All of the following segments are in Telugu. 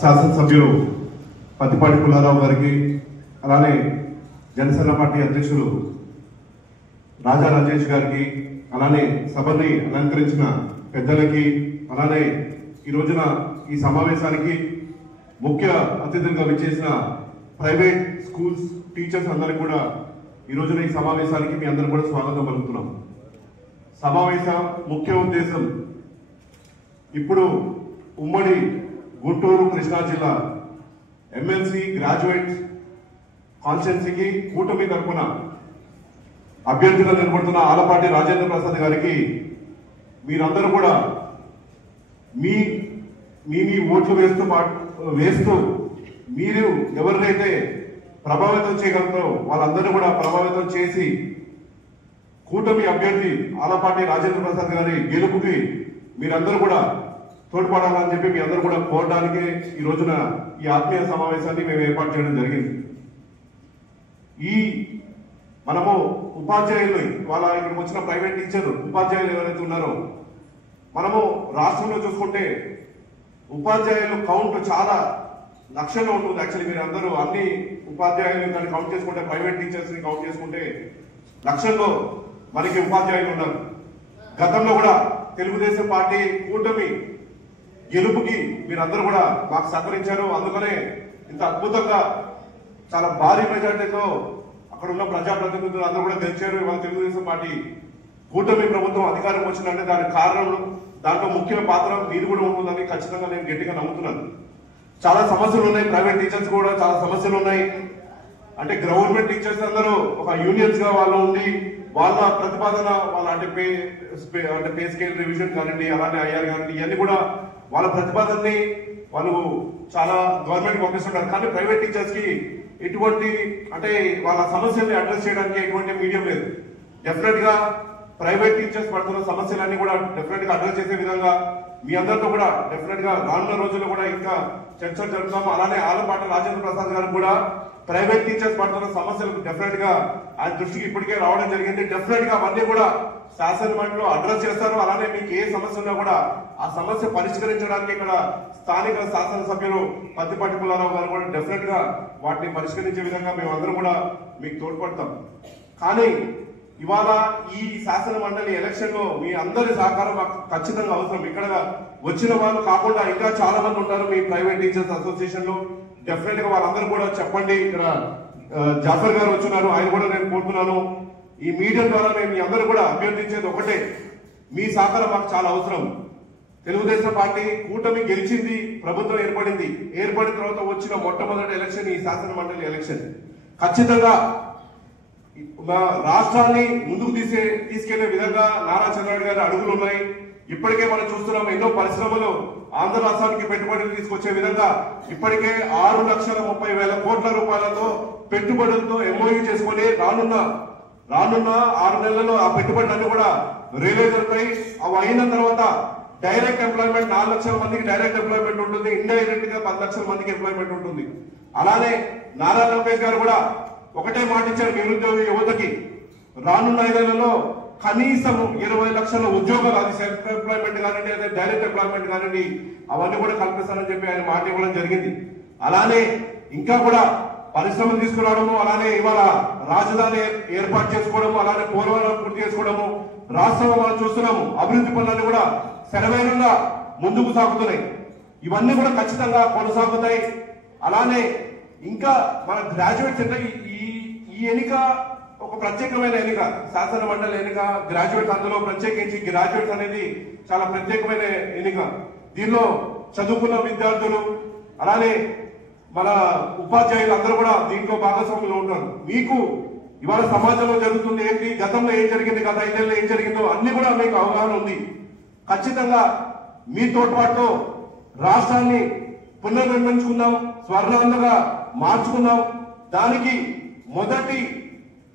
శాసనసభ్యులు పత్తిపాటి పుల్లారావు గారికి, అలానే జనసేన పార్టీ అధ్యక్షులు రాజా రాజేష్ గారికి, అలానే సభని అలంకరించిన పెద్దలకి, అలానే ఈ రోజున ఈ సమావేశానికి ముఖ్య అతిథులుగా విచ్చేసిన ప్రైవేట్ స్కూల్స్ టీచర్స్ అందరికి కూడా ఈ రోజున ఈ సమావేశానికి మీ అందరూ కూడా స్వాగతం పలుకుతున్నాం. సమావేశ ముఖ్య ఉద్దేశం ఇప్పుడు ఉమ్మడి గుంటూరు కృష్ణా జిల్లా ఎమ్మెల్సీ గ్రాడ్యుయేట్ కాన్స్టిట్యున్సీకి కూటమి తరఫున అభ్యర్థిగా నిలబడుతున్న ఆలపాటి రాజేంద్ర ప్రసాద్ గారికి మీరందరూ కూడా మీ ఓట్లు వేస్తూ మీరు ఎవరినైతే ప్రభావితం చేయగలుగుతారో వాళ్ళందరూ కూడా ప్రభావితం చేసి కూటమి అభ్యర్థి ఆలపాటి రాజేంద్ర ప్రసాద్ గారి గెలుపుకి మీరందరూ కూడా తోడ్పడాలని చెప్పి మీ అందరూ కూడా కోరడానికి ఈ రోజున ఈ ఆత్మీయ సమావేశాన్ని మేము ఏర్పాటు చేయడం జరిగింది. మనము ఉపాధ్యాయులు, వాళ్ళ ఇక్కడికి వచ్చిన ప్రైవేట్ టీచర్ ఉపాధ్యాయులు ఎవరైతే ఉన్నారో, మనము రాష్ట్రంలో చూసుకుంటే ఉపాధ్యాయులు కౌంట్ చాలా లక్షల్లో ఉంటుంది. యాక్చువల్లీ మీరు అందరూ అన్ని ఉపాధ్యాయులు దాన్ని కౌంట్ చేసుకుంటే, ప్రైవేట్ టీచర్స్ ని కౌంట్ చేసుకుంటే లక్షల్లో మనకి ఉపాధ్యాయులు ఉన్నారు. గతంలో కూడా తెలుగుదేశం పార్టీ కూటమి గెలుపుకి మీరందరూ కూడా మాకు సహకరించారు. అందుకనే ఇంత అద్భుతంగా చాలా భారీ మెజార్టీతో అక్కడ ఉన్న ప్రజాప్రతినిధులు అందరూ కూడా గెలిచారు. ఇవాళ తెలుగుదేశం పార్టీ కూటమి ప్రభుత్వం అధికారం వచ్చిందంటే దానికి కారణం, దాంట్లో ముఖ్య పాత్ర మీది కూడా ఉంటుందని ఖచ్చితంగా నేను గట్టిగా నమ్ముతున్నాను. చాలా సమస్యలు ఉన్నాయి, ప్రైవేట్ టీచర్స్ కూడా చాలా సమస్యలు ఉన్నాయి. అంటే గవర్నమెంట్ టీచర్స్ అందరూ ఒక యూనియన్స్ గా వాళ్ళు ఉండి వాళ్ళ ప్రతిపాదన, వాళ్ళ అంటే పే స్కేల్ రివిజన్ కానివ్వండి, అలానే ఐఆర్ కానివ్వండి, ఇవన్నీ కూడా వాళ్ళ ప్రతిపాదనని వాళ్ళు చాలా గవర్నమెంట్ పంపిస్తున్నారు. కానీ ప్రైవేట్ టీచర్స్ కి ఎటువంటి అంటే వాళ్ళ సమస్యల్ని అడ్రస్ చేయడానికి ఎటువంటి మీడియం లేదు. డెఫినెట్ గా ప్రైవేట్ టీచర్స్ పడుతున్న సమస్యలన్నీ కూడా డెఫినెట్ గా అడ్రస్ చేసే విధంగా మీ అందరితో కూడా డెఫినెట్ గా రానున్న రోజుల్లో కూడా ఇంకా చర్చలు జరుపుతాము. అలానే ఆలపాటి రాజేంద్ర ప్రసాద్ గారు కూడా ప్రైవేట్ టీచర్స్ పడుతున్న సమస్యలకు డెఫినెట్ గా ఆయన దృష్టికి ఇప్పటికే రావడం జరిగింది. డెఫినెట్ గా అవన్నీ కూడా శాసనమండలిలో అడ్రస్ చేస్తారు. అలానే మీకు ఏ సమస్య ఉన్నా కూడా ఆ సమస్య పరిష్కరించడానికి ఇక్కడ స్థానిక శాసనసభ్యులు పత్తిపాటి పుల్లారావు గారు కూడా డెఫినెట్ గా వాటిని పరిష్కరించే విధంగా మేమందరం కూడా మీకు తోడ్పడతాం. కానీ ఇవాళ ఈ శాసన మండలి ఎలక్షన్ లో మీ అందరి సహకారం మాకు ఖచ్చితంగా అవసరం. ఇక్కడ వచ్చిన వాళ్ళు కాకుండా ఇంకా చాలా మంది ఉంటారు మీ ప్రైవేట్ టీచర్స్ అసోసియేషన్ లో. డెఫినెట్ గా వాళ్ళందరూ కూడా చెప్పండి. ఇక్కడ జాఫర్ గారు వచ్చున్నారు, ఆయన కూడా నేను కోరుతున్నాను. ఈ మీడియా ద్వారా మేము మీ అందరూ కూడా అభ్యర్థించేది ఒకటే, మీ సహకారం మాకు చాలా అవసరం. తెలుగుదేశం పార్టీ కూటమి గెలిచింది, ప్రభుత్వం ఏర్పడిన తర్వాత వచ్చిన మొట్టమొదటి ఎలక్షన్ ఈ శాసన మండలి ఎలక్షన్. ఖచ్చితంగా రాష్ట్రాన్ని ముందుకు తీసుకెళ్లే విధంగా నారా చంద్రబాబు గారి అడుగులు ఉన్నాయి. ఇప్పటికే మనం చూస్తున్నాం, ఎన్నో పరిశ్రమలు ఆంధ్ర రాష్ట్రానికి పెట్టుబడులు తీసుకొచ్చే విధంగా ఇప్పటికే 6,30,000 కోట్ల రూపాయలతో పెట్టుబడులతో ఎంఓయూ చేసుకుని రానున్న 6 నెలల్లో ఆ పెట్టుబడులన్నీ కూడా రియలైజ్ అవుతాయి. అవి అయిన తర్వాత డైరెక్ట్ ఎంప్లాయ్మెంట్ 4 లక్షల మందికి డైరెక్ట్ ఎంప్లాయ్మెంట్ ఉంటుంది, ఇండైరెక్ట్ గా 10 లక్షల మందికి ఎంప్లాయ్మెంట్ ఉంటుంది. అలానే నారా లోకేష్ గారు కూడా ఒకటే మాట ఇచ్చారు, నిరుద్యోగ యువతకి రానున్న 5 నెలల్లో కనీసం 20 లక్షల ఉద్యోగాలు, అది సెల్ఫ్ ఎంప్లాయ్మెంట్ కానివ్వండి, అదే డైరెక్ట్ ఎంప్లాయ్మెంట్ కానివ్వండి, అవన్నీ కూడా కల్పిస్తానని చెప్పి ఆయన మాట ఇవ్వడం జరిగింది. అలానే ఇంకా కూడా పరిశ్రమలు తీసుకురావడము, అలానే ఇవాళ రాజధాని ఏర్పాటు చేసుకోవడము, అలానే పోలవరం పూర్తి చేసుకోవడము, రాష్ట్రంలో మనం చూస్తున్నాము అభివృద్ధి పనులన్నీ కూడా శరవేగంగా ముందుకు సాగుతున్నాయి. ఇవన్నీ కూడా ఖచ్చితంగా కొనసాగుతాయి. అలానే ఇంకా మన గ్రాడ్యుయేట్స్ అంటే ఈ ఎన్నిక ఒక ప్రత్యేకమైన ఎన్నిక, శాసన మండలి ఎన్నిక. గ్రాడ్యుయేట్స్ అందులో ప్రత్యేకించి గ్రాడ్యుయేట్స్ అనేది చాలా ప్రత్యేకమైన ఎన్నిక. దీనిలో చదువుకున్న విద్యార్థులు, అలానే మన ఉపాధ్యాయులు అందరూ కూడా దీంట్లో భాగస్వాములు ఉంటారు. మీకు ఇవాళ సమాజంలో జరుగుతుంది ఏంటి, గతంలో ఏం జరిగింది, గత 5 ఏళ్ళలో ఏం జరిగిందో అన్ని కూడా మీకు అవగాహన ఉంది. ఖచ్చితంగా మీ తోడ్పాటుతో రాష్ట్రాన్ని పునర్నిర్మించుకుందాం, స్వర్ణాంధ్రగా మార్చుకుందాం. దానికి మొదటి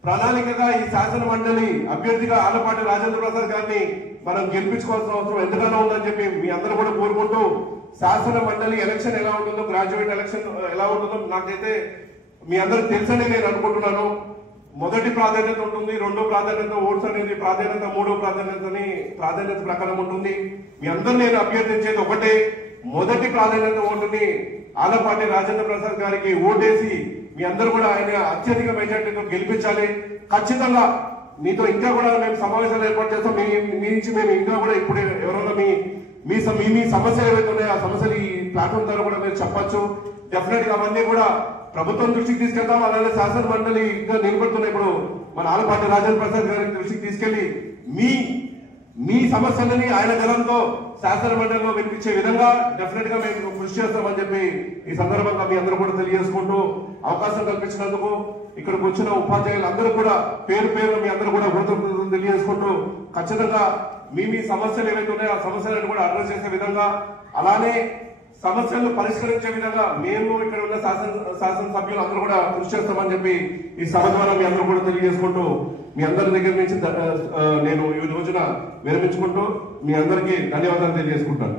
ప్రణాళికగా ఈ శాసన మండలి అభ్యర్థిగా ఆలపాటి రాజేంద్ర ప్రసాద్ గారిని మనం గెలిపించుకోవాల్సిన అవసరం ఎంతగానో ఉందని చెప్పి మీ అందరూ కూడా కోరుకుంటూ, శాసన మండలి ఎలక్షన్ ఎలా ఉంటుందో, గ్రాడ్యుయేట్ ఎలక్షన్ ఎలా ఉంటుందో నాకైతే మీ అందరికి తెలుసని నేను అనుకుంటున్నాను. మొదటి ప్రాధాన్యత ఉంటుంది, రెండో ప్రాధాన్యత ఓట్స్ అనేది ప్రాధాన్యత, మూడో ప్రాధాన్యత ప్రకారం ఉంటుంది. మీ అందరూ నేను అభ్యర్థించేది ఒకటే, మొదటి ప్రాధాన్యత ఓటుని ఆలపాటి రాజేంద్ర ప్రసాద్ గారికి ఓటేసి మీ అందరూ కూడా ఆయన అత్యధిక మెజార్టీతో గెలిపించాలి. ఖచ్చితంగా మీతో ఇంకా కూడా మేము సమావేశాలు ఏర్పాటు చేస్తాం. మీ నుంచి మేము ఇంకా కూడా ఇప్పుడు ఎవరైనా మీ సమస్యలు ఏవైతే ఉన్నాయో ఆ సమస్యలు ఈ ప్లాట్ఫామ్ ద్వారా కూడా మీరు చెప్పచ్చు. డెఫినెట్ గా అవన్నీ కూడా ప్రభుత్వం దృష్టికి తీసుకెళ్తాం. అలాగే శాసన మండలి ఇంకా నిలబడుతున్నాయి. ఇప్పుడు మన ఆలపాటి రాజేంద్ర ప్రసాద్ గారి దృష్టికి తీసుకెళ్లి మీ సమస్యలని ఆయన గలంతో శాసన మండలిలో వినిపించే విధంగా డెఫినెట్ గా మేము కృషి చేస్తామని చెప్పి ఈ సందర్భంగా మీ అందరూ కూడా తెలియజేసుకుంటూ అవకాశం కల్పించినందుకు ఇక్కడికి వచ్చిన ఉపాధ్యాయులందరూ కూడా పేరు పేరు మీ అందరూ కూడా కృతజ్ఞతలు తెలియజేసుకుంటూ ఖచ్చితంగా మీ సమస్యలు ఏవైతే ఉన్నాయో ఆ సమస్యలను కూడా అడ్రస్ చేసే విధంగా అలానే సమస్యలను పరిష్కరించే విధంగా మేము ఇక్కడ ఉన్న శాసనసభ్యులు అందరూ కూడా కృషి చేస్తామని చెప్పి ఈ సభ ద్వారా మీ అందరూ కూడా తెలియజేసుకుంటూ మీ అందరి దగ్గర నుంచి నేను ఈ రోజున విరమించుకుంటూ మీ అందరికీ ధన్యవాదాలు తెలియజేసుకుంటాను.